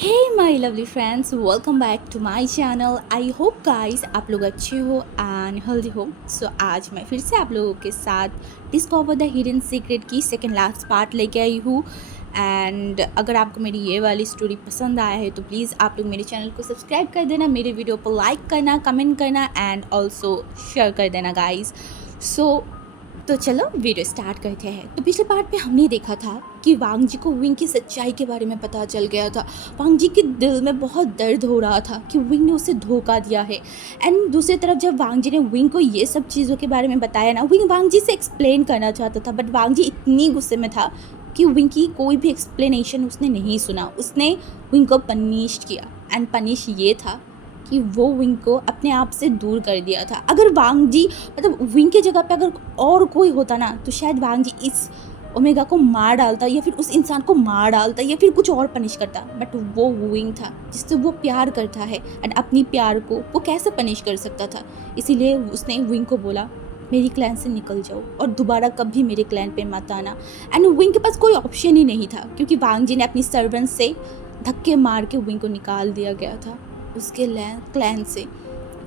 Hey my lovely friends, welcome back to my channel. I hope guys आप लोग अच्छे हो एंड हेल्दी हो। सो आज मैं फिर से आप लोगों के साथ डिस्कवर द हिडन सीक्रेट की सेकंड लास्ट पार्ट लेके आई हूँ। एंड अगर आपको मेरी ये वाली स्टोरी पसंद आया है तो प्लीज़ आप लोग मेरे चैनल को सब्सक्राइब कर देना, मेरे वीडियो को लाइक करना, कमेंट करना एंड ऑल्सो शेयर कर देना गाइस। तो चलो वीडियो स्टार्ट करते हैं। तो पिछले पार्ट पे हमने देखा था कि वांग जी को विंग की सच्चाई के बारे में पता चल गया था। वांग जी के दिल में बहुत दर्द हो रहा था कि विंग ने उसे धोखा दिया है। एंड दूसरी तरफ जब वांग जी ने विंग को ये सब चीज़ों के बारे में बताया ना, विंग वांग जी से एक्सप्लेन करना चाहता था, बट वांग जी इतनी गुस्से में था कि विंग की कोई भी एक्सप्लेनेशन उसने नहीं सुना। उसने विंग को पनिश किया एंड पनिश ये था कि वो विंग को अपने आप से दूर कर दिया था। अगर वांग जी मतलब विंग की जगह पे अगर और कोई होता ना तो शायद वांग जी इस ओमेगा को मार डालता या फिर उस इंसान को मार डालता या फिर कुछ और पनिश करता। बट वो विंग था जिससे वो प्यार करता है एंड अपनी प्यार को वो कैसे पनिश कर सकता था। इसीलिए उसने विंग को बोला मेरी क्लैन से निकल जाओ और दोबारा कभी मेरे क्लैन पे मत आना। एंड विंग के पास कोई ऑप्शन ही नहीं था क्योंकि वांग जी ने अपनी सर्वेंट से धक्के मार के विंग को निकाल दिया गया था उसके क्लैन से।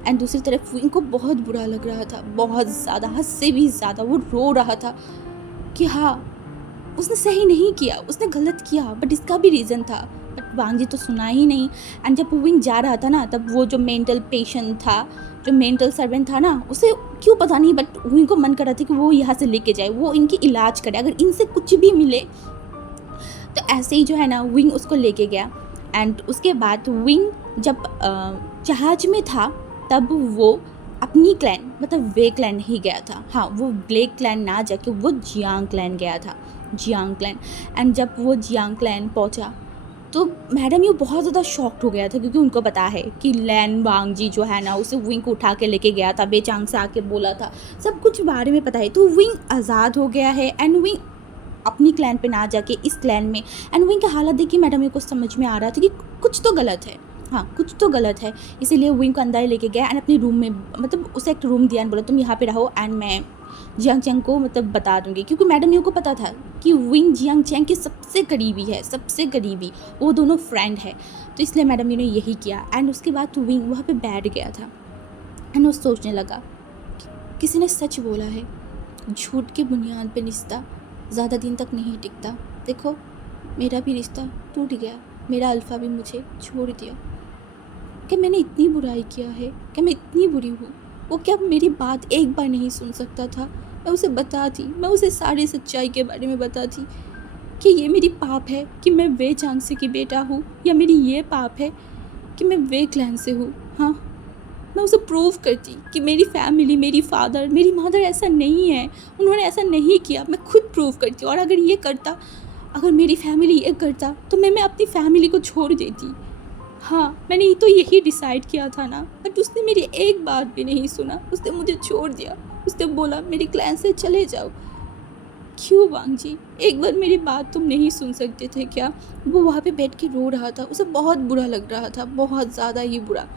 एंड दूसरी तरफ विंग को बहुत बुरा लग रहा था, बहुत ज़्यादा, हद से भी ज़्यादा। वो रो रहा था कि हाँ उसने सही नहीं किया, उसने गलत किया, बट इसका भी रीज़न था। बट वांग जी तो सुना ही नहीं। एंड जब विंग जा रहा था ना तब वो जो मेंटल पेशेंट था, जो मेंटल सर्वेंट था ना, उसे क्यों पता नहीं बट विंग को मन कर रहा था कि वो यहाँ से लेके जाए, वो इनकी इलाज करे, अगर इनसे कुछ भी मिले। तो ऐसे ही जो है ना विंग उसको लेके गया। एंड उसके बाद विंग जब जहाज में था तब वो अपनी क्लैन मतलब वे क्लैन नहीं गया था। हाँ, वो ब्लैक क्लैन ना जाके वो जियांग क्लैन गया था, जियांग क्लैन। एंड जब वो जियांग क्लैन पहुंचा तो मैडम ये बहुत ज़्यादा शॉक्ड हो गया था क्योंकि उनको पता है कि लैन वांग जी जो है ना उसे विंग को उठा के लेके गया था, बेचांग से आके बोला था, सब कुछ बारे में पता है। तो विंग आज़ाद हो गया है एंड विंग अपनी क्लैन पे ना जाके इस क्लैन में। एंड विंग की हालत देखी मैडम को समझ में आ रहा था कि कुछ तो गलत है, हाँ कुछ तो गलत है। इसीलिए विंग को अंदर लेके गया एंड अपने रूम में मतलब उसे एक रूम दिया एंड बोला तुम यहाँ पे रहो एंड मैं जियांग चैंग को मतलब बता दूंगी, क्योंकि मैडम को पता था कि विंग जियांग चैंग के सबसे करीबी है, सबसे करीबी, वो दोनों फ्रेंड है। तो इसलिए मैडम ने यही किया। एंड उसके बाद तो विंग वहाँ पे बैठ गया था एंड वो सोचने लगा किसी ने सच बोला है, झूठ की बुनियाद पे रिश्ता ज़्यादा दिन तक नहीं टिकता। देखो मेरा भी रिश्ता टूट गया, मेरा अल्फ़ा भी मुझे छोड़ दिया। क्या मैंने इतनी बुराई किया है, क्या मैं इतनी बुरी हूँ? वो क्या मेरी बात एक बार नहीं सुन सकता था? मैं उसे बताती, मैं उसे सारी सच्चाई के बारे में बताती कि ये मेरी पाप है कि मैं वे चांगसे की बेटा हूँ, या मेरी ये पाप है कि मैं वे क्लैन से हूँ। हाँ, मैं उसे प्रूव करती कि मेरी फैमिली, मेरी फादर, मेरी मदर ऐसा नहीं है, उन्होंने ऐसा नहीं किया। मैं खुद प्रूव करती। और अगर ये करता, अगर मेरी फैमिली ये करता तो मैं अपनी फैमिली को छोड़ देती। हाँ, मैंने तो यही डिसाइड किया था ना, बट उसने मेरी एक बात भी नहीं सुना, उसने मुझे छोड़ दिया। उसने बोला मेरे क्लैन से चले जाओ। क्यों वांग जी, एक बार मेरी बात तुम नहीं सुन सकते थे क्या? वो वहाँ पे बैठ के रो रहा था, उसे बहुत बुरा लग रहा था, बहुत ज़्यादा ही बुरा,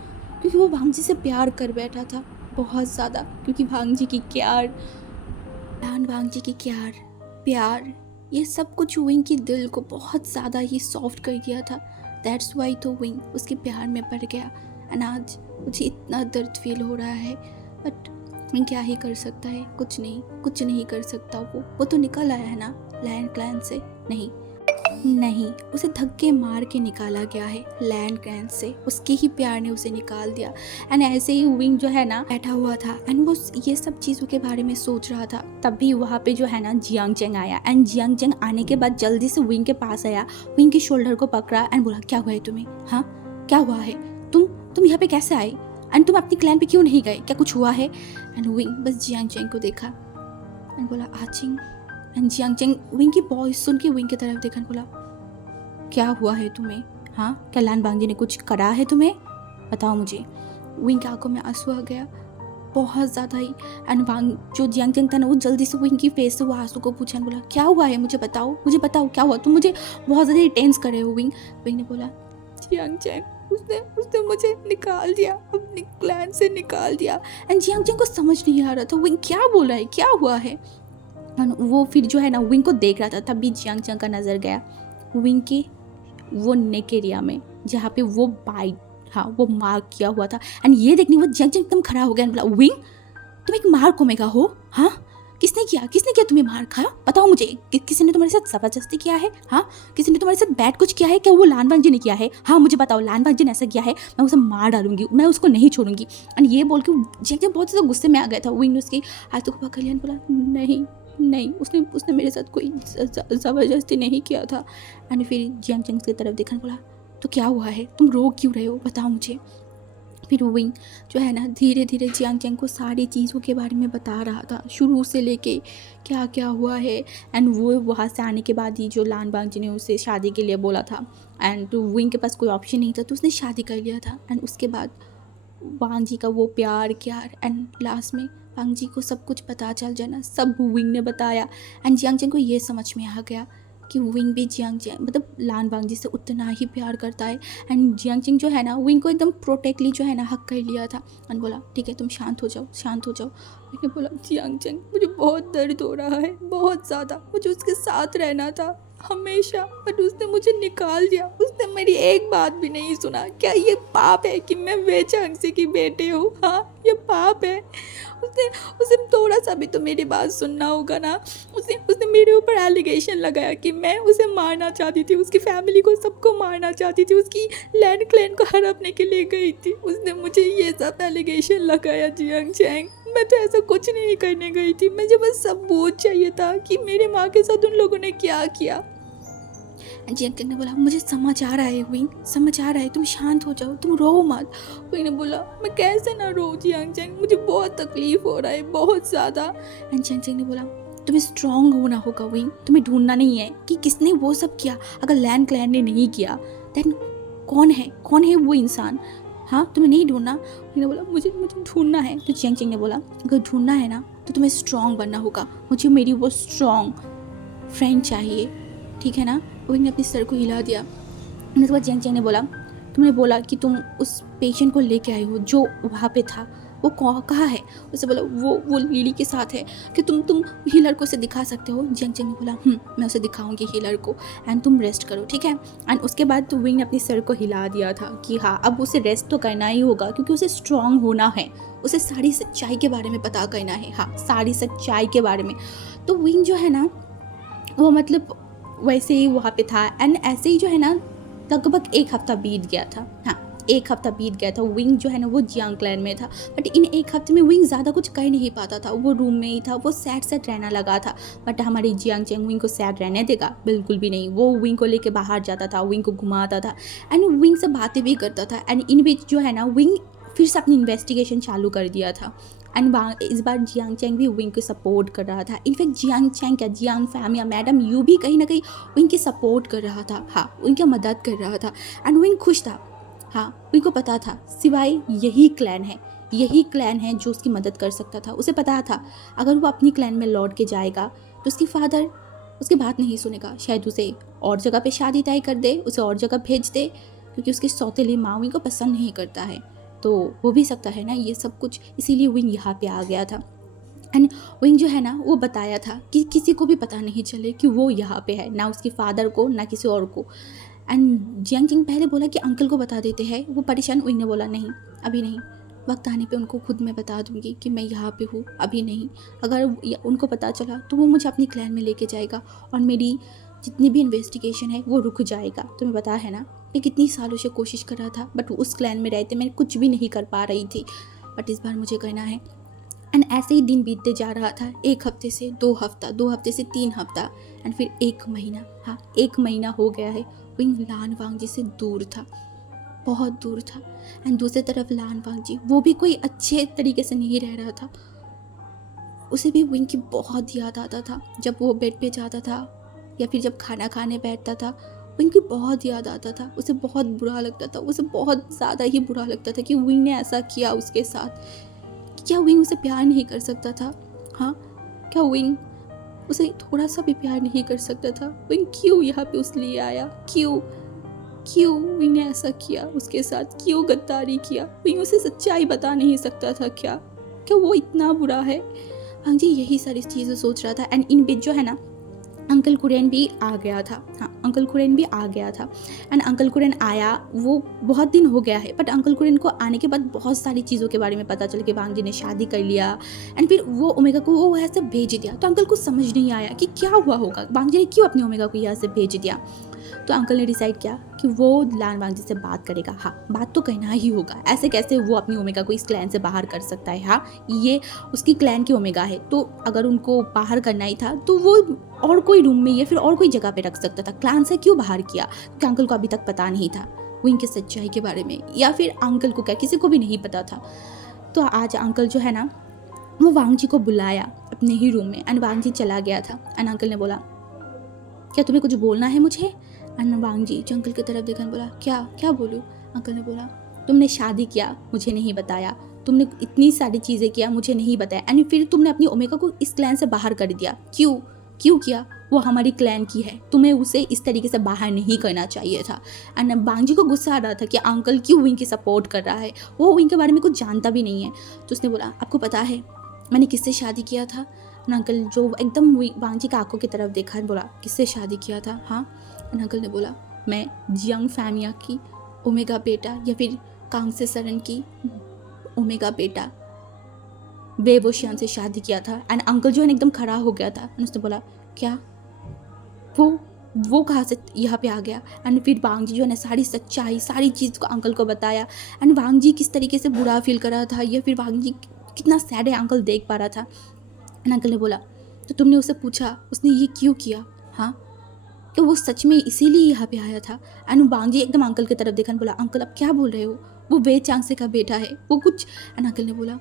क्योंकि वो वांग जी से प्यार कर बैठा था बहुत ज़्यादा। क्योंकि वांग जी की प्यार, वांग जी की प्यार, ये सब कुछ विंग की दिल को बहुत ज़्यादा ही सॉफ्ट कर दिया था। दैट्स वाई तो विंग उसके प्यार में पड़ गया। एंड आज मुझे इतना दर्द फील हो रहा है, बट विंग क्या ही कर सकता है? कुछ नहीं कर सकता। वो तो निकल आया है ना लैंड क्लैन से। नहीं, उसे धक्के मार के निकाला गया है लैंड क्लैन से, उसके ही प्यार ने उसे निकाल दिया। एंड ऐसे ही विंग जो है ना बैठा हुआ था एंड वो ये सब चीज़ों के बारे में सोच रहा था। तभी वहाँ पे जो है ना जियांग चैंग आया। एंड जियांग चैंग आने के बाद जल्दी से विंग के पास आया, विंग के शोल्डर को पकड़ा एंड बोला क्या हुआ है तुम्हें? हाँ, क्या हुआ है? तुम यहाँ पे कैसे आए? एंड तुम अपनी क्लैन पे क्यों नहीं गए? क्या कुछ हुआ है? एंड विंग बस जियांग चैंग को देखा एंड बोला आचिंग। एंड जियांग चैंग विंग की वॉइस सुन के विंग की तरफ देखा बोला क्या हुआ है तुम्हें? हाँ, क्या लैन वांग जी ने कुछ करा है तुम्हें? बताओ मुझे। विंग की आंखों में आंसू आ गया बहुत ज़्यादा ही। एंड वांग जो जियांग चैंग था ना वो जल्दी से विंग की फेस से वो आंसू को पूछा बोला क्या हुआ है, मुझे बताओ क्या हुआ, तुम मुझे बहुत ज़्यादा टेंस कर रहे हो। विंग ने बोला जियांग चैंग उसने मुझे निकाल दिया, अपनी क्लैन से निकाल दिया। एंड जियांग चैंग को समझ नहीं आ रहा था विंग क्या बोला है, क्या हुआ है। वो फिर जो है ना विंग को देख रहा था, तभी जियांग चैंग का नज़र गया विंग के वो नेक एरिया में जहाँ पे वो बाइट, हाँ, वो मार्क किया हुआ था। एंड ये देखने वो जंग एकदम खड़ा हो गया एंड बोला, विंग तुम एक मार कोमेगा हो? हाँ, किसने किया तुम्हें मार खाया? बताओ मुझे, किसी ने तुम्हारे साथ जबरदस्ती किया है? हाँ, किसी ने तुम्हारे साथ बैड कुछ किया है क्या? वो लानवांग जी ने किया है? हाँ मुझे बताओ, लानवांग जी ने ऐसा किया है, मैं उसे मार डालूंगी, मैं उसको नहीं छोड़ूंगी। एंड ये बोल के जंग बहुत ज़्यादा गुस्से में आ गया था। विंग ने उसकी हाथों को पकड़ लिया, बोला नहीं नहीं, उसने मेरे साथ कोई ज़बरदस्ती नहीं किया था। एंड फिर जियांग चंग की तरफ देखा, बोला तो क्या हुआ है, तुम रो क्यों रहे हो, बताओ मुझे। फिर विंग जो है ना धीरे धीरे जियांग चंग को सारी चीज़ों के बारे में बता रहा था, शुरू से लेके क्या क्या हुआ है। एंड वो वहाँ से आने के बाद ही जो लानबांग जी ने उसे शादी के लिए बोला था, एंड तो विंग के पास कोई ऑप्शन नहीं था तो उसने शादी कर लिया था। एंड उसके बाद वांग जी का वो प्यार एंड लास्ट में वांग जी को सब कुछ पता चल जाना, सब विंग ने बताया। एंड जियांग चंग को ये समझ में आ गया कि विंग भी जियांग चंग मतलब लान वांग जी से उतना ही प्यार करता है। एंड जियांग चंग जो है ना विंग को एकदम प्रोटेक्टली जो है ना हक कर लिया था। एंड बोला ठीक है तुम शांत हो जाओ, शांत हो जाओ। मैंने बोला जियांग चंग मुझे बहुत दर्द हो रहा है, बहुत ज़्यादा, मुझे उसके साथ रहना था हमेशा, बट उसने मुझे निकाल दिया, उसने मेरी एक बात भी नहीं सुना। क्या ये पाप है कि मैं वे चांगसे की बेटी हूँ? हाँ ये पाप है। उसने उसे थोड़ा सा भी तो मेरी बात सुनना होगा ना। उसने मेरे ऊपर एलिगेशन लगाया कि मैं उसे मारना चाहती थी, उसकी फैमिली को सबको मारना चाहती थी, उसकी लैंड क्लैन को हड़पने के लिए गई थी। उसने मुझे ये सब एलिगेशन लगाया जियांग चैंग। मैं तो ऐसा कुछ नहीं करने गई थी, मुझे बस सबूत चाहिए था कि मेरे माँ के साथ उन लोगों ने क्या किया। जियांग चैंग ने बोला मुझे समझ आ रहा है विंग, समझ आ रहा है, तुम शांत हो जाओ, तुम रो मत। विंग ने बोला मैं कैसे ना रो जियांग चैंग, मुझे बहुत तकलीफ हो रहा है, बहुत ज़्यादा। एंड जियांग चैंग ने बोला तुम्हें स्ट्रांग होना होगा विंग, तुम्हें ढूंढना नहीं है कि किसने वो सब किया। अगर लैंड क्लैन ने नहीं किया देन कौन है वो इंसान? हाँ तुम्हें नहीं ढूंढना। विंग ने बोला मुझे ढूंढना है। तो जियांग चैंग ने बोला अगर ढूंढना है ना तो तुम्हें स्ट्रांग बनना होगा, मुझे मेरी वो स्ट्रांग फ्रेंड चाहिए, ठीक है ना। विंग ने अपने सर को हिला दिया। उसके बाद जियांग चैंग ने बोला तुमने बोला कि तुम उस पेशेंट को लेके आई हो जो वहाँ पे था, वो कहाँ है? उसे बोला वो लिली के साथ है। कि तुम हीलर को उसे दिखा सकते हो? जियांग चैंग ने बोला मैं उसे दिखाऊंगी हीलर को, एंड तुम रेस्ट करो, ठीक है। एंड उसके बाद तो विंग ने अपने सर को हिला दिया था कि हाँ अब उसे रेस्ट तो करना ही होगा क्योंकि उसे स्ट्रांग होना है, उसे सारी सच्चाई के बारे में पता करना है। हाँ सारी सच्चाई के बारे में। तो विंग जो है ना वो मतलब वैसे ही वहाँ पे था। एंड ऐसे ही जो है ना लगभग एक हफ्ता बीत गया था। हाँ एक हफ्ता बीत गया था। विंग जो है ना वो जियांग क्लैन में था, बट इन एक हफ्ते में विंग ज़्यादा कुछ कर नहीं पाता था, वो रूम में ही था, वो सैड रहना लगा था। बट हमारी जियांग चैंग विंग को सैड रहने देगा? बिल्कुल भी नहीं। वो विंग को लेके बाहर जाता था, विंग को घुमाता था एंड विंग से बातें भी करता था। एंड इन बीच जो है ना विंग फिर से अपनी इन्वेस्टिगेशन चालू कर दिया था। एंड इस बार जियांग चैंग भी विंग को सपोर्ट कर रहा था। इनफैक्ट जियांग चैंग क्या जियांग फैम या मैडम यू भी कहीं ना कहीं विंग की सपोर्ट कर रहा था। हाँ उनकी मदद कर रहा था एंड विंग खुश था। हाँ विंग को पता था सिवाय यही क्लैन है जो उसकी मदद कर सकता था। उसे पता था अगर वो अपनी क्लैन में लौट के जाएगा तो उसकी फादर उसकी बात नहीं सुनेगा, शायद उसे और जगह पे शादी तय कर दे, उसे और जगह भेज दे, क्योंकि उसकी सौतेली माँ विंग को पसंद नहीं करता है। तो हो भी सकता है ना ये सब कुछ, इसीलिए विंग यहाँ पे आ गया था। एंड विंग जो है ना वो बताया था कि किसी को भी पता नहीं चले कि वो यहाँ पे है, ना उसकी फादर को ना किसी और को। एंड जियांग चैंग पहले बोला कि अंकल को बता देते हैं, वो परेशान। विंग ने बोला नहीं अभी नहीं, वक्त आने पे उनको खुद मैं बता दूंगी कि मैं यहाँ पे हूँ, अभी नहीं। अगर उनको पता चला तो वो मुझे अपनी क्लैन में लेके जाएगा और मेरी जितनी भी इन्वेस्टिगेशन है वो रुक जाएगा। तुम्हें पता है ना मैं कितनी सालों से कोशिश कर रहा था, बट उस क्लैन में रहते मैं कुछ भी नहीं कर पा रही थी, बट इस बार मुझे करना है। एंड ऐसे ही दिन बीतते जा रहा था। एक हफ्ते से 2 हफ्ता, 2 हफ्ते से 3 हफ्ता एंड फिर 1 महीना। हाँ 1 महीना हो गया है। विंग लान वांग जी से दूर था, बहुत दूर था। एंड दूसरी तरफ लान वांग जी वो भी कोई अच्छे तरीके से नहीं रह रहा था। उसे भी विंग की बहुत याद आता था, जब वो बेड पे जाता था या फिर जब खाना खाने बैठता था विंग की बहुत याद आता था। उसे बहुत बुरा लगता था, उसे बहुत ज़्यादा ही बुरा लगता था कि विंग ने ऐसा किया उसके साथ। क्या विंग उसे प्यार नहीं कर सकता था? हाँ क्या विंग उसे थोड़ा सा भी प्यार नहीं कर सकता था? विंग क्यों यहाँ पे उस लिए आया? क्यों विंग ने ऐसा किया उसके साथ? क्यों गद्दारी किया? विंग उसे सच्चाई बता नहीं सकता था क्या वो इतना बुरा है? हाँ जी यही सारी चीज़ें सोच रहा था। एंड इन बीच जो है ना अंकल कुरेन भी आ गया था। हाँ, अंकल कुरेन भी आ गया था। एंड अंकल कुरेन आया, वो बहुत दिन हो गया है, बट अंकल कुरेन को आने के बाद बहुत सारी चीज़ों के बारे में पता चला कि वांग जी ने शादी कर लिया। एंड फिर वो ओमेगा को वो ऐसे भेज दिया। तो अंकल को समझ नहीं आया कि क्या हुआ होगा, वांग जी ने क्यों अपनी ओमेगा को यहाँ से भेज दिया। तो अंकल ने डिसाइड किया कि वो लान वांग जी से बात करेगा। हाँ, बात तो कहना ही होगा, ऐसे कैसे वो अपनी ओमेगा को इस क्लैन से बाहर कर सकता है। हाँ, ये उसकी क्लैन की ओमेगा है, तो अगर उनको बाहर करना ही था तो वो और कोई रूम में या फिर और कोई जगह पे रख सकता था। क्लैन से क्यों बाहर किया, क्योंकि अंकल को अभी तक पता नहीं था विंग की सच्चाई के बारे में, या फिर अंकल को क्या किसी को भी नहीं पता था। तो आज अंकल जो है ना, वो वांग जी को बुलाया अपने ही रूम में। एंड वांग जी चला गया था। एंड अंकल ने बोला, क्या तुम्हें कुछ बोलना है मुझे? एंड वांग जी अंकल की तरफ देखकर बोला, क्या क्या बोलूँ? अंकल ने बोला, तुमने शादी किया, मुझे नहीं बताया, तुमने इतनी सारी चीज़ें किया, मुझे नहीं बताया, एंड फिर तुमने अपनी ओमेगा को इस क्लैन से बाहर कर दिया। क्यों क्यों किया? वो हमारी क्लैन की है, तुम्हें उसे इस तरीके से बाहर नहीं करना चाहिए था। एंड वांग जी को गुस्सा आ रहा था कि अंकल क्यों विंग की सपोर्ट कर रहा है, वो विंग के बारे में कुछ जानता भी नहीं है। तो उसने बोला, आपको पता है मैंने किससे शादी किया था? अंकल जो एकदम वांग जी की आंखों की तरफ देखा, बोला, किससे शादी किया था? हाँ। अंकल ने बोला, मैं जियांग फैमिया की ओमेगा बेटा या फिर कांग से सरन की ओमेगा बेटा बेबोशियान से शादी किया था। एंड अंकल जो है एकदम खड़ा हो गया था। उसने बोला, क्या वो कहाँ से यहाँ पे आ गया? एंड फिर वांग जी जो है ना सारी सच्चाई सारी चीज़ को अंकल को बताया। एंड वांग जी किस तरीके से बुरा फील कर रहा था, या फिर वांग जी कितना सैड है अंकल देख पा रहा था। एंड अंकल ने बोला, तो तुमने उससे पूछा उसने ये क्यों किया? हाँ, कि वो सच में इसीलिए यहाँ पे आया था? एंड वांग जी एकदम अंकल की तरफ देखा, बोला, अंकल आप क्या बोल रहे हो? वो वे चांगसे का बेटा है, वो कुछ। एंड अंकल ने बोला,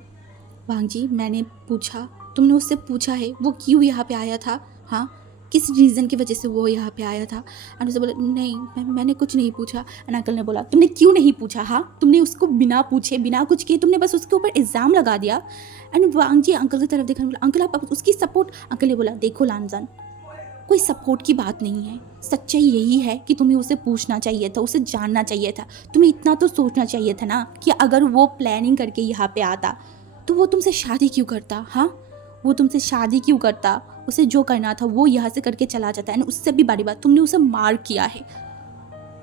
वांग जी मैंने पूछा, तुमने उससे पूछा है वो क्यों यहाँ पे आया था? हाँ, किस रीज़न की वजह से वो यहाँ पे आया था? एंड उसे बोला, नहीं मैंने कुछ नहीं पूछा। एंड अंकल ने बोला, तुमने क्यों नहीं पूछा? हाँ, तुमने उसको बिना पूछे बिना कुछ किए तुमने बस उसके ऊपर इल्ज़ाम लगा दिया। एंड वांग जी अंकल की तरफ देखा, बोला, अंकल आप उसकी सपोर्ट। अंकल ने बोला, देखो लानजान, कोई सपोर्ट की बात नहीं है, सच्चाई यही है कि तुम्हें उसे पूछना चाहिए था, उसे जानना चाहिए था, तुम्हें इतना तो सोचना चाहिए था ना कि अगर वो प्लानिंग करके यहाँ पे आता तो वो तुमसे शादी क्यों करता? हाँ, वो तुमसे शादी क्यों करता? उसे जो करना था वो यहाँ से करके चला जाता है। उससे भी बड़ी बात, तुमने उसे मार किया है,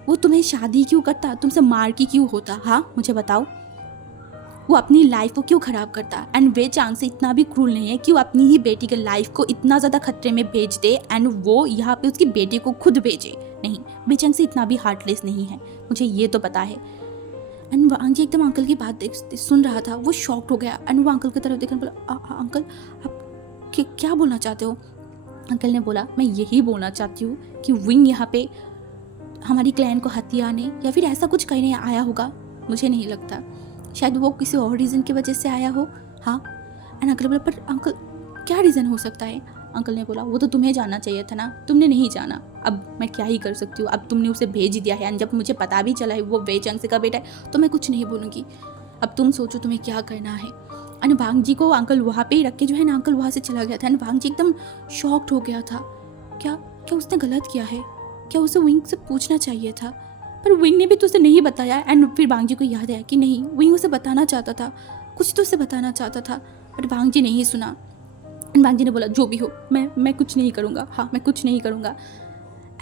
वो तुम्हें शादी क्यों करता? तुमसे मार की क्यों होता? हाँ, मुझे बताओ, वो अपनी लाइफ को क्यों ख़राब करता? एंड वे चांग से इतना भी क्रूल नहीं है कि वो अपनी ही बेटी के लाइफ को इतना ज़्यादा खतरे में भेज दे एंड वो यहाँ पे उसकी बेटी को खुद भेजे। नहीं, बेचैन से इतना भी हार्टलेस नहीं है, मुझे ये तो पता है। एंड वांग जी एकदम अंकल की बात सुन रहा था, वो शॉक्ड हो गया। एंड वो अंकल की तरफ देखकर बोला, अंकल आप क्या बोलना चाहते हो? अंकल ने बोला, मैं यही बोलना चाहती हूँ कि विंग यहाँ पे हमारी क्लैन को हथियाने या फिर ऐसा कुछ करने आया होगा, मुझे नहीं लगता, शायद वो किसी और रीज़न की वजह से आया हो। हाँ। एंड अंकल बोला, पर अंकल क्या रीज़न हो सकता है? अंकल ने बोला, वो तो तुम्हें जानना चाहिए था ना, तुमने नहीं जाना, अब मैं क्या ही कर सकती हूँ, अब तुमने उसे भेज दिया है। एंड जब मुझे पता भी चला है वो वे चांग से का बेटा है तो मैं कुछ नहीं बोलूँगी, अब तुम सोचो तुम्हें क्या करना है। एंड वांग जी को अंकल वहाँ पे ही रख के जो है ना, अंकल वहाँ से चला गया था। एंड वांग जी एकदम शॉक्ड हो गया था, क्या क्या उसने गलत किया है? क्या उसे विंग से पूछना चाहिए था? पर विंग ने भी तो उसे नहीं बताया। एंड फिर वांग जी को याद आया कि नहीं, विंग उसे बताना चाहता था, कुछ तो उसे बताना चाहता था, बट वांग जी नहीं सुना। एंड वांग जी ने बोला, जो भी हो, मैं कुछ नहीं करूँगा, हाँ मैं कुछ नहीं करूँगा।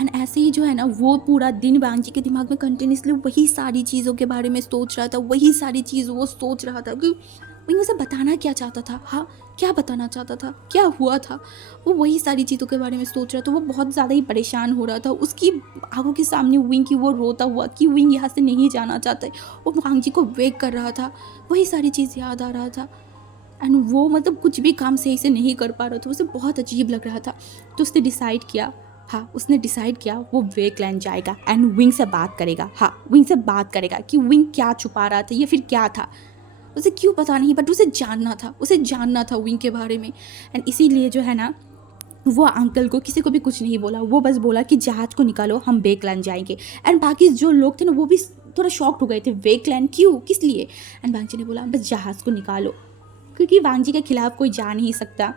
एंड ऐसे ही जो है ना, वो पूरा दिन वांग जी के दिमाग में कंटिन्यूसली वही सारी चीज़ों के बारे में सोच रहा था, वही सारी चीज़ वो सोच रहा था कि विंग उसे बताना क्या चाहता था। हाँ, क्या बताना चाहता था, क्या हुआ था, वो वही सारी चीज़ों के बारे में सोच रहा था। वो बहुत ज़्यादा ही परेशान हो रहा था, उसकी आंखों के सामने विंग की वो रोता हुआ कि विंग यहाँ से नहीं जाना चाहता है, वो वांग जी को वेट कर रहा था, वही सारी चीज़ याद आ रहा था। एंड वो मतलब कुछ भी काम सही से नहीं कर पा रहा था, उसे बहुत अजीब लग रहा था। तो उसने डिसाइड किया, हाँ उसने डिसाइड किया वो वे क्लैन जाएगा एंड विंग से बात करेगा। हाँ, विंग से बात करेगा कि विंग क्या छुपा रहा था या फिर क्या था, उसे क्यों पता नहीं, बट उसे जानना था विंग के बारे में। एंड इसीलिए जो है ना, वो अंकल को किसी को भी कुछ नहीं बोला, वो बस बोला कि जहाज़ को निकालो, हम वे क्लैन जाएंगे। एंड बाकी जो लोग थे ना, वो भी थोड़ा शॉक्ड हो गए थे, वे क्लैन क्यों, किस लिए? एंड वांग जी ने बोला, बस जहाज़ को निकालो, क्योंकि वांग जी के खिलाफ कोई जा नहीं सकता।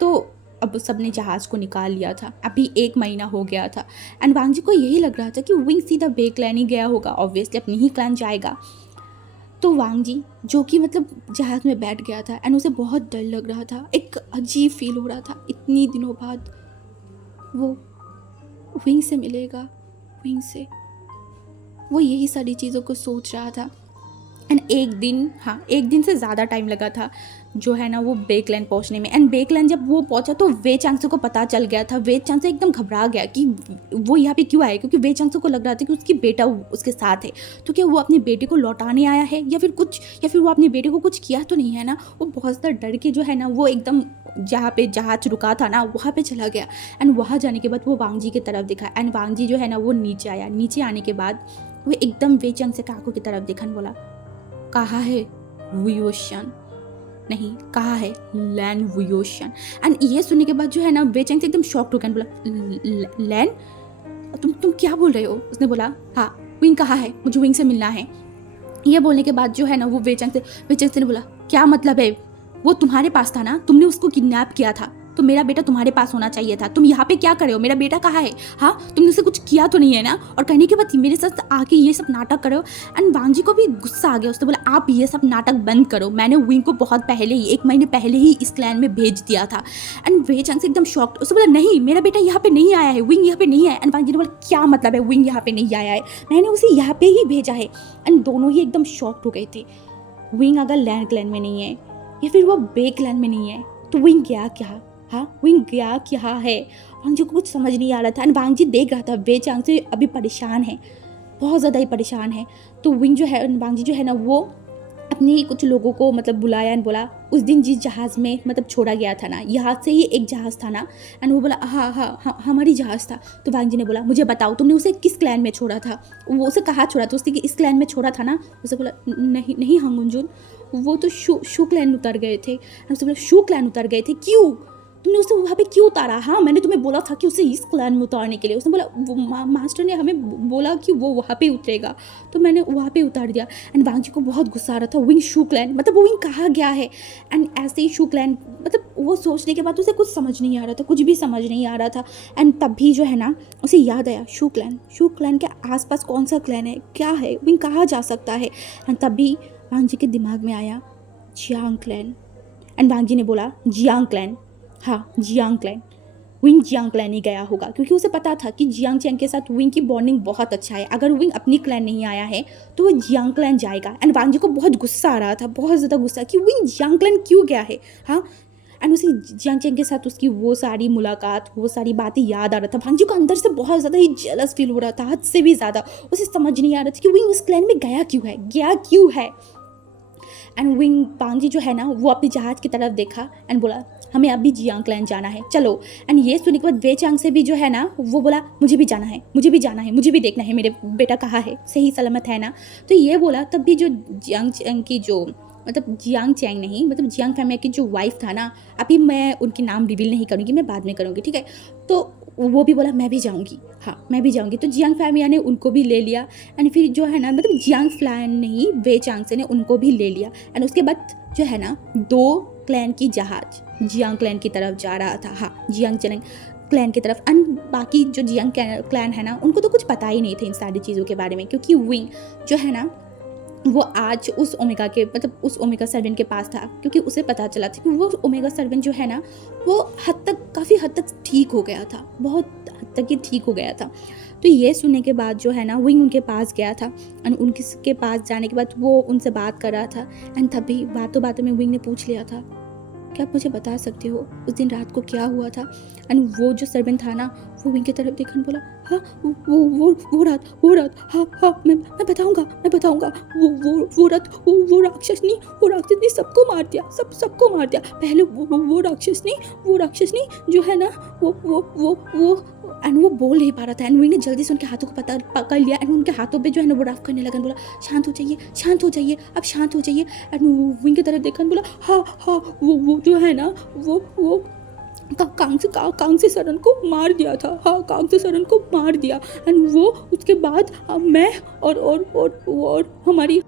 तो अब सबने जहाज़ को निकाल लिया था, अभी 1 महीना हो गया था। एंड वांग जी को यही लग रहा था कि विंग सीधा वे क्लैन ही गया होगा, ऑब्वियसली अपनी ही क्लैन जाएगा। तो वांग जी जो कि मतलब जहाज़ में बैठ गया था एंड उसे बहुत डर लग रहा था, एक अजीब फील हो रहा था इतनी दिनों बाद। वो विंग से मिलेगा, विंग से। वो यही सारी चीज़ों को सोच रहा था। एंड एक दिन, हाँ, एक दिन से ज़्यादा टाइम लगा था जो है ना वो बेकलैंड पहुंचने में। एंड बेकलैंड जब वो पहुंचा तो वे चांगसो को पता चल गया था। वे चांगसो एकदम घबरा गया कि वो यहाँ पे क्यों आया, क्योंकि वे चांगसो को लग रहा था कि उसकी बेटा उसके साथ है। तो क्या वो अपनी बेटे को लौटाने आया है या फिर वो अपनी बेटे को कुछ किया तो नहीं है ना। वो बहुत ज़्यादा डर के जो है ना वो एकदम जहाँ पे जहाज रुका था ना वहाँ पे चला गया। एंड वहाँ जाने के बाद वो वांग जी की तरफ देखा। एंड वांग जी जो है ना वो नीचे आया। नीचे आने के बाद वो एकदम वे चांगसो के आंखों की तरफ देखा, बोला कहाँ है वुयोशन, नहीं कहाँ है लैन वुयोशन। एंड ये सुनने के बाद जो है ना वे चांगसो एकदम शॉक्ड हो गया। बोला लैन, तुम क्या बोल रहे हो? उसने बोला हाँ विंग कहाँ है, मुझे विंग से मिलना है। ये बोलने के बाद जो है ना वो वे चांगसो ने बोला क्या मतलब है, वो तुम्हारे पास था ना, तुमने उसको किडनैप किया था, तो मेरा बेटा तुम्हारे पास होना चाहिए था। तुम यहाँ पे क्या कर रहे हो, मेरा बेटा कहाँ है? हाँ, तुमने उसे कुछ किया तो नहीं है ना? और कहने के बाद मेरे साथ आके ये सब नाटक कर रहे हो। एंड वांग जी को भी गुस्सा आ गया। उसने बोला आप ये सब नाटक बंद करो, मैंने विंग को बहुत पहले ही 1 महीने पहले ही इस क्लैन में भेज दिया था। एंड वे चांगसो एकदम शॉक्ड। उसने बोला नहीं, मेरा बेटा यहाँ पे नहीं आया है, विंग यहाँ पे नहीं है। एंड वांग जी ने बोला क्या मतलब है विंग यहाँ पे नहीं आया है, मैंने उसे यहाँ पे ही भेजा है। एंड दोनों ही एकदम शॉक्ड हो गए थे। विंग अगर लैंड क्लैन में नहीं है या फिर वो बे क्लैन में नहीं है तो विंग गया क्या? हाँ, विंग गया क्या है? वांग जी को कुछ समझ नहीं आ रहा था। एंड वांग जी देख रहा था वे चांगसो अभी परेशान है, बहुत ज़्यादा ही परेशान है। तो विंग जो है, वांग जी जो है ना वो अपनी कुछ लोगों को मतलब बुलाया एंड बोला उस दिन जिस जहाज़ में मतलब छोड़ा गया था ना, यहाँ से ही एक जहाज़ था ना। एंड वो बोला हाँ हमारी जहाज़ था। तो वांग जी ने बोला मुझे बताओ तुमने उसे किस क्लैन में छोड़ा था? वो उसे कहाँ छोड़ा था? उसने कि इस क्लैन में छोड़ा था ना? उसे बोला नहीं हांगुंजुन, वो तो शू क्लैन उतर गए थे। एंड उसे बोला शू क्लैन उतर गए थे, क्यों? तुमने उसे वहाँ पे क्यों उतारा? हाँ, मैंने तुम्हें बोला था कि उसे इस क्लैन में उतारने के लिए। उसने बोला वो मास्टर ने हमें बोला कि वो वहाँ पे उतरेगा, तो मैंने वहाँ पे उतार दिया। एंड वांग जी को बहुत गुस्सा आ रहा था। विंग शू क्लैन मतलब वो विंग कहाँ गया है? एंड ऐसे ही शू क्लैन मतलब वो सोचने के बाद उसे कुछ समझ नहीं आ रहा था, कुछ भी समझ नहीं आ रहा था। एंड तभी जो है ना उसे याद आया शू क्लैन के आसपास कौन सा क्लैन है, क्या है, विंग कहाँ जा सकता है? एंड तभी वांग जी के दिमाग में आया Jiang clan. And Wang ji ने बोला जियांग क्लैन, हाँ Jiang clan. Wing Jiang clan ही गया होगा, क्योंकि उसे पता था कि जियांग चैंग के साथ विंग की बॉन्डिंग बहुत अच्छा है। अगर विंग अपनी क्लैन नहीं आया है तो वो जियांग क्लैन जाएगा। एंड वांग जी को बहुत गुस्सा आ रहा था, बहुत ज़्यादा गुस्सा कि विंग जियांग क्लैन क्यों गया है। हाँ, एंड उसे जियांग चैंग के साथ उसकी वो सारी मुलाकात, वो सारी बातें याद आ रहा था। वांग जी को अंदर से बहुत ज़्यादा ही जेलस फील हो रहा था, हद से भी ज़्यादा। उसे समझ नहीं आ रहा था कि विंग उस क्लैन में गया क्यों है। एंड विंग वांग जी जो है ना वो अपने जहाज़ की तरफ देखा एंड बोला हमें अभी जियांग क्लैन जाना है, चलो। एंड ये सुनने के बाद वे चांग से भी जो है ना वो बोला मुझे भी जाना है, मुझे भी देखना है मेरे बेटा कहाँ है, सही सलामत है ना। तो ये बोला तब भी जो जियांग चैंग की जो मतलब जियांग चैंग नहीं मतलब जियांग फैमिली की जो वाइफ था ना, अभी मैं उनकी नाम रिवील नहीं करूँगी, मैं बाद में करूँगी, ठीक है। तो वो भी बोला मैं भी जाऊँगी, हाँ मैं भी जाऊँगी। तो जियांग फैमिली ने उनको भी ले लिया। एंड फिर जो है ना मतलब जियांग फ्लैन नहीं वे चांग से ने उनको भी ले लिया। एंड उसके बाद जो है ना 2 क्लैन की जहाज जियांग क्लैन की तरफ जा रहा था, हाँ जियांग चैंग क्लैन की तरफ। एंड बाकी जो जियांग क्लैन है ना उनको तो कुछ पता ही नहीं था इन सारी चीज़ों के बारे में, क्योंकि विंग जो है ना वो आज उस ओमेगा के मतलब उस ओमेगा सर्वेंट के पास था, क्योंकि उसे पता चला था कि वो ओमेगा सर्वेंट जो है ना वो काफ़ी हद तक ठीक हो गया था, बहुत हद तक ही ठीक हो गया था। तो ये सुनने के बाद जो है ना विंग उनके पास गया था। एंड उनके पास जाने के बाद वो उनसे बात कर रहा था। एंड तभी बातों बातों में विंग ने पूछ लिया था क्या आप मुझे बता सकते हो उस दिन रात को क्या हुआ था? एंड वो जो सर्वेंट था ना वो विंग की तरफ देखा बोला हाँ वो रात हाँ मैं बताऊंगा वो रात वो राक्षसनी सबको मार दिया पहले वो राक्षसनी जो है ना वो एंड वो बोल नहीं पा रहा था। एंड विंग ने जल्दी से उनके हाथों को पकड़ लिया। एंड उनके हाथों पे जो है ना वो रफ करने लगा, बोला शांत हो जाइए अब शांत हो जाइए। एंड विंग की तरफ देखा बोला हाँ वो जो है ना वो कांगसी सरन को मार दिया था, हाँ कांगसी सरन को मार दिया। एंड वो उसके बाद मैं और हमारी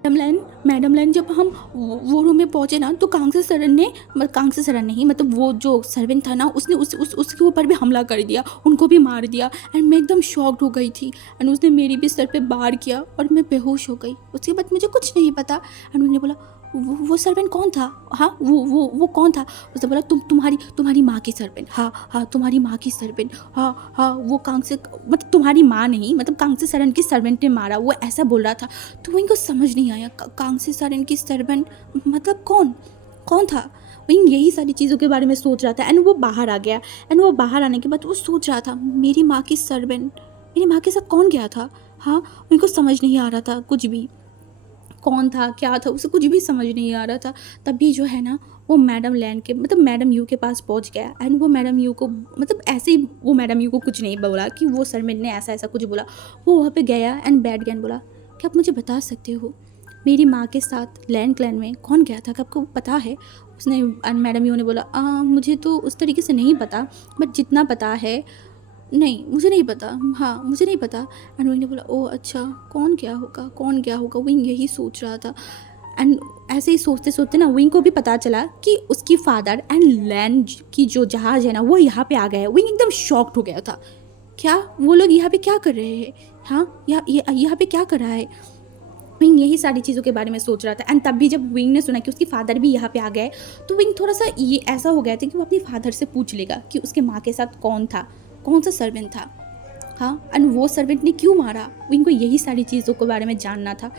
मैडम लैन जब हम वो रूम में पहुंचे ना तो कांगसी सरन नहीं मतलब वो जो सर्वेंट था ना उसने उसके ऊपर भी हमला कर दिया, उनको भी मार दिया। एंड मैं एकदम शॉक्ड हो गई थी। एंड उसने मेरी भी सर पे वार किया और मैं बेहोश हो गई। उसके बाद मुझे कुछ नहीं पता। एंड उन्होंने बोला वो सर्वेंट कौन था? हाँ, वो कौन था? उसने बोला तुम्हारी माँ की सर्वेंट। हाँ, हाँ, तुम्हारी माँ की सर्वेंट। हाँ, हाँ, वो कांग्से मतलब तुम्हारी माँ नहीं, मतलब कांग्से सरन की सर्वेंट ने मारा, वो ऐसा बोल रहा था। तो वो इनको समझ नहीं आया, कांग्से सरन की सर्वेंट मतलब कौन? कौन था? वही यही सारी चीज़ों के बारे में सोच रहा था एंड वो बाहर आ गया। एंड वो बाहर आने के बाद वो सोच रहा था, मेरी माँ की सर्वेंट, मेरी माँ के साथ कौन गया था? हाँ, उनको समझ नहीं आ रहा था कुछ भी, कौन था, क्या था, उसे कुछ भी समझ नहीं आ रहा था। तभी जो है ना, वो मैडम लैन के मतलब मैडम यू के पास पहुंच गया एंड वो मैडम यू को मतलब ऐसे ही वो मैडम यू को कुछ नहीं बोला कि वो सरमेट ने ऐसा ऐसा कुछ बोला। वो वहाँ पे गया एंड बैठ गया एंड बोला, क्या आप मुझे बता सकते हो मेरी माँ के साथ लैंड क्लैन में कौन गया था, क्या आपको पता है? उसने मैडम यू ने बोला, मुझे तो उस तरीके से नहीं पता, बट जितना पता है नहीं, मुझे नहीं पता, हाँ, मुझे नहीं पता। एंड विंग ने बोला, ओह अच्छा, कौन क्या होगा, कौन क्या होगा? विंग यही सोच रहा था एंड ऐसे ही सोचते सोचते ना विंग को भी पता चला कि उसकी फादर एंड लैंड की जो जहाज़ है ना वो यहाँ पे आ गया है। विंग एकदम शॉक्ड हो गया था, क्या वो लोग यहाँ पे क्या कर रहे हैं? हाँ, यहाँ पे क्या कर रहा है? विंग यही सारी चीज़ों के बारे में सोच रहा था एंड तब भी जब विंग ने सुना कि उसकी फादर भी यहाँ पे आ गए तो विंग थोड़ा सा ये ऐसा हो गया था कि वो अपनी फादर से पूछ लेगा कि उसके माँ के साथ कौन था, कौन सा सर्वेंट था, हाँ, एंड वो सर्वेंट ने क्यों मारा। विंग को यही सारी चीज़ों के बारे में जानना था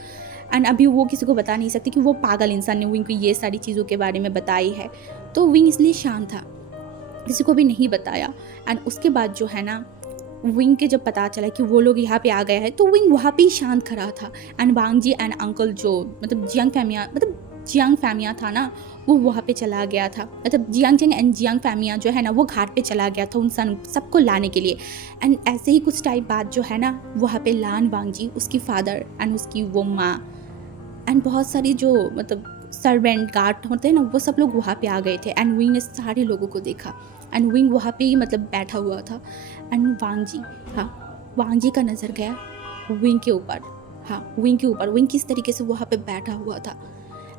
एंड अभी वो किसी को बता नहीं सकती कि वो पागल इंसान ने विंग को ये सारी चीज़ों के बारे में बताई है। तो विंग इसलिए शांत था, किसी को भी नहीं बताया। एंड उसके बाद जो है ना, विंग के जब पता चला कि वो लोग यहाँ पे आ गए हैं तो विंग वहाँ पे ही शांत खड़ा था and Wang ji and uncle जो मतलब जियांग फैमिया था ना, वो वहाँ पे चला गया था। मतलब जियांग चेंग एंड जियांग फैमिया जो है ना वो घाट पे चला गया था उन सबको लाने के लिए। एंड ऐसे ही कुछ टाइम बाद जो है ना वहाँ पे लान वांग जी, उसकी फादर एंड उसकी वो माँ एंड बहुत सारी जो मतलब सर्वेंट गार्ड होते हैं ना वो सब लोग वहाँ पे आ गए थे। एंड विंग ने सारे लोगों को देखा एंड विंग वहाँ पे ही मतलब बैठा हुआ था एंड वांग जी, हाँ, वांग जी का नज़र गया विंग के ऊपर, हाँ, विंग के ऊपर, विंग किस तरीके से वहाँ पे बैठा हुआ था।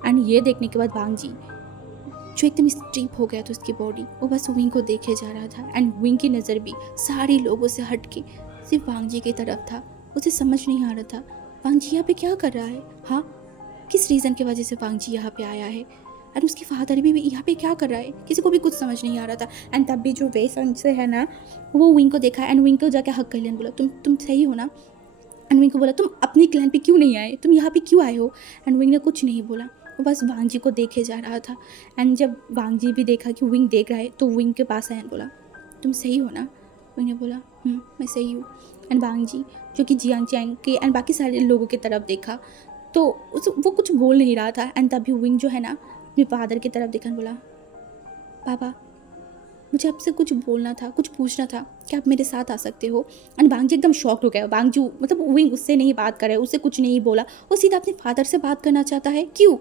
एंड ये देखने के बाद वांग जी जो एकदम स्ट्रीप हो गया था उसकी बॉडी, वो बस विंग को देखे जा रहा था एंड विंग की नज़र भी सारे लोगों से हट के सिर्फ वांग जी की तरफ था। उसे समझ नहीं आ रहा था वांग जी यहाँ पे क्या कर रहा है, हाँ, किस रीज़न की वजह से वांग जी यहाँ पे आया है एंड उसकी फादर भी यहाँ पे क्या कर रहा है, किसी को भी कुछ समझ नहीं आ रहा था। एंड तब भी जो वे सन से है ना वो विंग को देखा एंड विंग को जाके हक कर लिया, बोला तुम सही हो ना? एंड विंग को बोला, तुम अपनी क्लैन पे क्यों नहीं आए, तुम यहाँ पे क्यों आए हो? एंड विंग ने कुछ नहीं बोला, वो बस वांग जी को देखे जा रहा था। एंड जब वांग जी भी देखा कि विंग देख रहा है तो विंग के पास आया एंड बोला, तुम सही हो ना? विंग ने बोला, मैं सही हूँ। एंड वांग जी जो कि जियांग चैंग के एंड बाकी सारे लोगों की तरफ देखा तो वो कुछ बोल नहीं रहा था। एंड तभी विंग जो है ना अपने फादर की तरफ देखा, बोला, पापा, मुझे आपसे कुछ बोलना था, कुछ पूछना था, क्या आप मेरे साथ आ सकते हो? एंड वांग जी एकदम शॉक्ड हो गया। वांग जी मतलब विंग उससे नहीं बात करे, उससे कुछ नहीं बोला, वो सीधा अपने फादर से बात करना चाहता है, क्यों?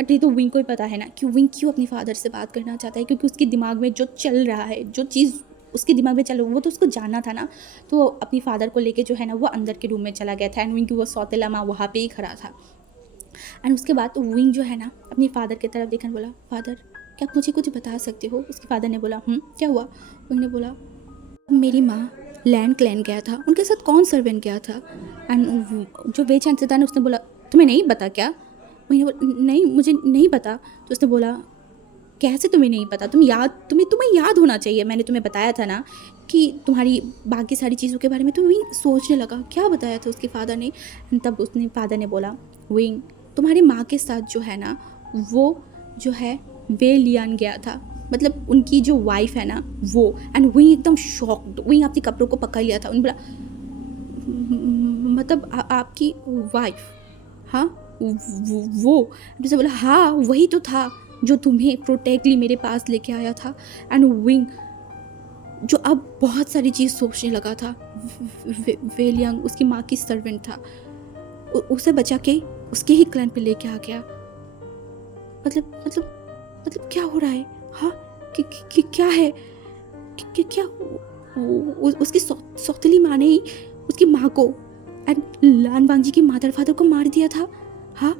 बट ये तो विंग को ही पता है ना कि विंग क्यों अपने फादर से बात करना चाहता है, क्योंकि उसके दिमाग में जो चल रहा है, जो चीज़ उसके दिमाग में चल रहा है वो तो उसको जानना था ना। तो अपनी फादर को लेके जो है ना वो अंदर के रूम में चला गया था एंड विंग की वो सौतेला माँ वहाँ पे ही खड़ा था। एंड उसके बाद विंग जो है ना अपने फादर की तरफ देखकर बोला, फादर, क्या आप मुझे कुछ बता सकते हो? उसके फादर ने बोला, क्या हुआ? विंग ने बोला, मेरी माँ लैंड क्लैन गया था, उनके साथ कौन सर्वेंट गया था? एंड जो वे चांस था ना उसने बोला, तुम्हें नहीं पता क्या? विंग ने बोला, नहीं, मुझे नहीं पता। तो उसने बोला, कैसे तुम्हें नहीं पता? तुम्हें याद होना चाहिए, मैंने तुम्हें बताया था ना कि तुम्हारी बाकी सारी चीज़ों के बारे में। तो विंग सोचने लगा क्या बताया था उसके फादर ने। तब उसने फादर ने बोला, विंग, तुम्हारी माँ के साथ जो है ना वो जो है वे लियान गया था, मतलब उनकी जो वाइफ है ना वो। एंड विंग एकदम शॉक्ड, विंग अपने कपड़ों को पकड़ लिया था। उन्होंने बोला, मतलब आपकी वाइफ? हाँ, वो जैसे बोला, हाँ वही तो था जो तुम्हें प्रोटेक्टली मेरे पास लेके आया था। एंड विंग जो अब बहुत सारी चीज़ सोचने लगा था, वेलियांग उसकी माँ की सर्वेंट था, उसे बचा के उसके ही क्लैन पे लेके आ गया। मतलब क्या हो रहा है? हाँ, क्या है? क्या उसकी सौतेली माँ ने ही उसकी माँ को एंड लान वांग जी की मदर फादर को मार दिया था। हाँ,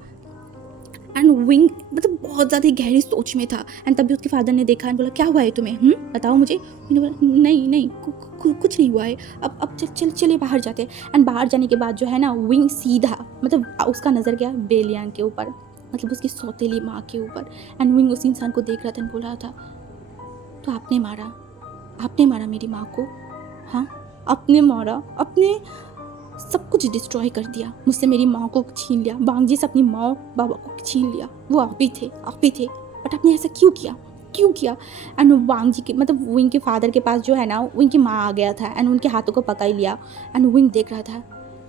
एंड विंग मतलब बहुत ज़्यादा गहरी सोच में था। एंड तभी उसके फादर ने देखा एंड बोला, क्या हुआ है तुम्हें? बताओ मुझे। मैंने बोला, नहीं कुछ नहीं हुआ है, अब चले बाहर जाते हैं। एंड बाहर जाने के बाद जो है ना विंग सीधा मतलब उसका नज़र गया बेलियांग के ऊपर। मतलब उसकी सौतेली माँ के ऊपर। एंड विंग उस इंसान को देख रहा था एंड बोल रहा था, तो आपने मारा मेरी माँ को, हाँ आपने मारा, आपने सब कुछ डिस्ट्रॉय कर दिया, मुझसे मेरी माँ को छीन लिया, बांगजी से अपनी माँ बाबा को छीन लिया, वो आप ही थे, बट आपने ऐसा क्यों किया। एंड वांगजी के मतलब विंग के फादर के पास जो है ना, विंग की माँ आ गया था एंड उनके हाथों को पकड़ लिया एंड विंग देख रहा था।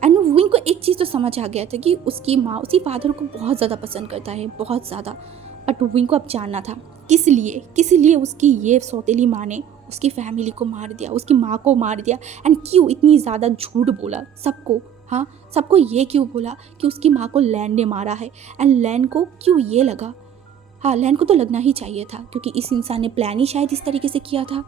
एंड विंग को एक चीज़ तो समझ आ गया था कि उसकी माँ उसकी फादर को बहुत ज़्यादा पसंद करता है, बहुत ज़्यादा। बट विंग को अब जानना था किस लिए उसकी ये सौतेली माँ ने उसकी फैमिली को मार दिया, उसकी माँ को मार दिया, एंड क्यों इतनी ज़्यादा झूठ बोला सबको। हाँ, सबको ये क्यों बोला कि उसकी माँ को लैन ने मारा है। एंड लैन को क्यों ये लगा, हाँ लैन को तो लगना ही चाहिए था क्योंकि इस इंसान ने प्लान ही शायद इस तरीके से किया था।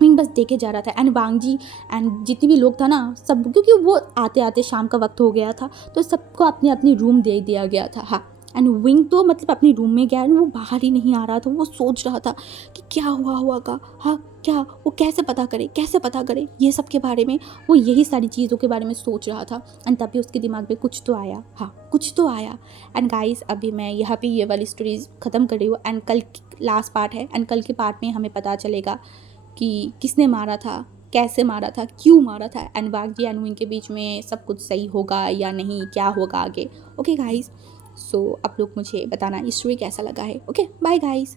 विंग बस देखे जा रहा था एंड वांगजी एंड जितने भी लोग था ना सब, क्योंकि वो आते आते शाम का वक्त हो गया था तो सबको अपने अपनी रूम दे दिया गया था। हाँ, एंड विंग तो मतलब अपने रूम में गया, वो बाहर ही नहीं आ रहा था, वो सोच रहा था कि क्या हुआ का, हाँ क्या वो कैसे पता करे ये सब के बारे में, वो यही सारी चीज़ों के बारे में सोच रहा था। एंड तभी उसके दिमाग में कुछ तो आया, हाँ कुछ तो आया। एंड गाइस अभी मैं यहाँ पे ये वाली स्टोरीज ख़त्म कर रही हूँ एंड कल लास्ट पार्ट है एंड कल के पार्ट में हमें पता चलेगा कि किसने मारा था, कैसे मारा था, क्यों मारा था, एंड वांगजी एंड विंग के बीच में सब कुछ सही होगा या नहीं, क्या होगा आगे। ओके गाइस, सो आप लोग मुझे बताना इस स्टोरी कैसा लगा है। Okay bye guys.